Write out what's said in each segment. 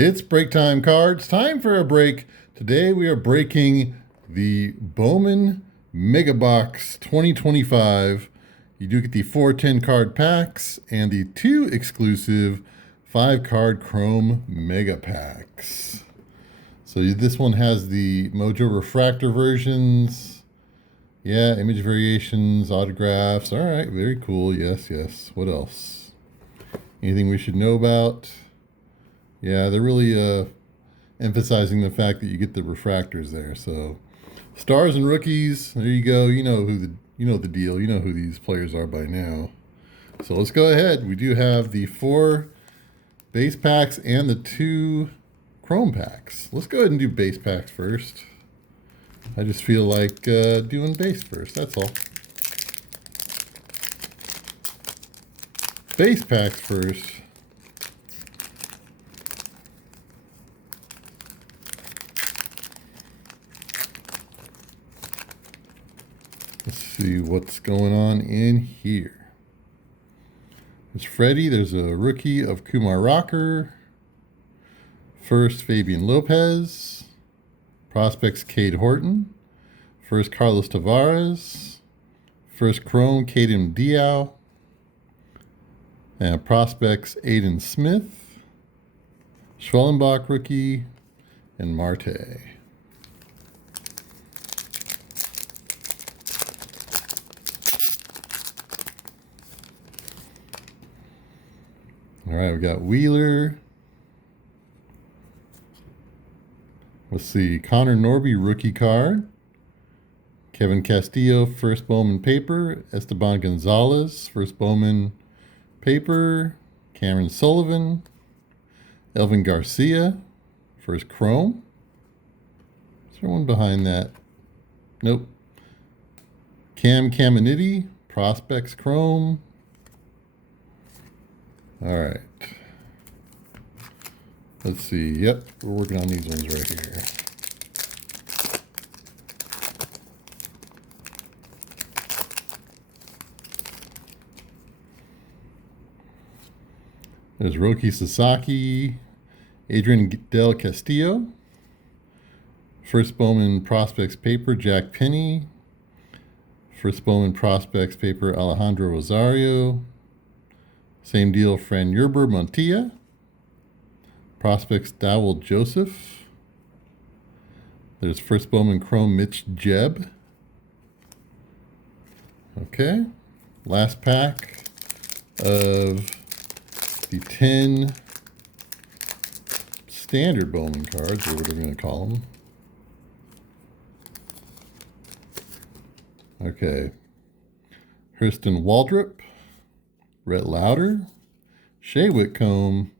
It's break time cards. Time for a break. Today we are breaking the Bowman Mega Box 2025. You do get the 410 card packs and the 2 exclusive 5 card Chrome Mega Packs. So this one has the Mojo Refractor versions. Yeah, image variations, autographs. All right, very cool. Yes, yes. What else? Anything we should know about? Yeah, they're really emphasizing the fact that you get the refractors there. So, stars and rookies. There you go. You know the deal. You know who these players are by now. So let's go ahead. We do have the 4 base packs and the 2 Chrome packs. Let's go ahead and do base packs first. I just feel like doing base first. That's all. Base packs first. Let's see what's going on in here. There's Freddie. There's a rookie of Kumar Rocker. First, Fabian Lopez. Prospects, Cade Horton. First, Carlos Tavares. First, Chrome, Caden Diao. And prospects, Aiden Smith. Schwellenbach rookie. And Marte. All right, we got Wheeler. Let's see, Connor Norby rookie card. Kevin Castillo, first Bowman paper. Esteban Gonzalez, first Bowman paper. Cameron Sullivan. Elvin Garcia, first Chrome. Is there one behind that? Nope. Cam Caminiti, prospects Chrome. All right. Let's see. Yep, we're working on these ones right here. There's Roki Sasaki, Adrian Del Castillo. First Bowman Prospects paper, Jack Penny. First Bowman Prospects paper, Alejandro Rosario. Same deal, Fran Yerber Montilla. Prospects, Dowell Joseph. There's first Bowman Chrome Mitch Jeb. Okay. Last pack of the 10 standard Bowman cards, or whatever we're going to call them. Okay. Hurston Waldrop. Rhett Lauder, Shea Whitcomb,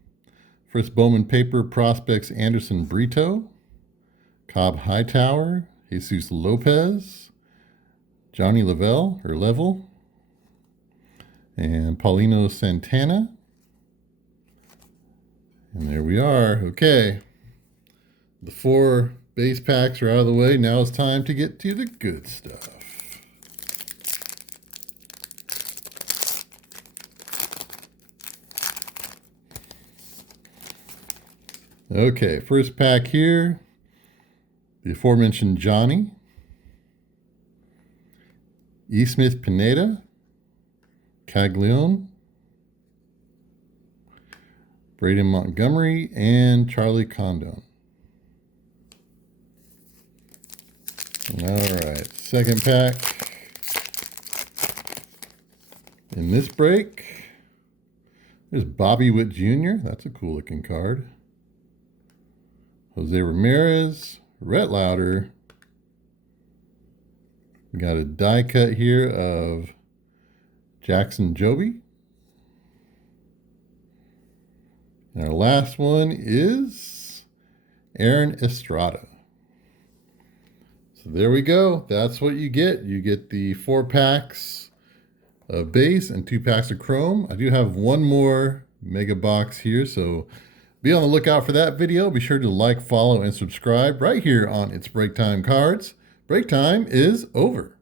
first Bowman paper prospects Anderson Brito, Cobb Hightower, Jesus Lopez, Johnny Level, and Paulino Santana. And there we are. Okay. The 4 base packs are out of the way. Now it's time to get to the good stuff. Okay, first pack here, the aforementioned Johnny, E. Smith Pineda, Caglione, Braden Montgomery, and Charlie Condon. All right, second pack. In this break, there's Bobby Witt Jr. That's a cool looking card. Jose Ramirez, Rhett Lauder. We got a die cut here of Jackson Joby. And our last one is Aaron Estrada. So there we go. That's what you get. You get the 4 packs of base and 2 packs of Chrome. I do have one more mega box here, so be on the lookout for that video. Be sure to like, follow, and subscribe right here on It's Break Time Cards. Break time is over.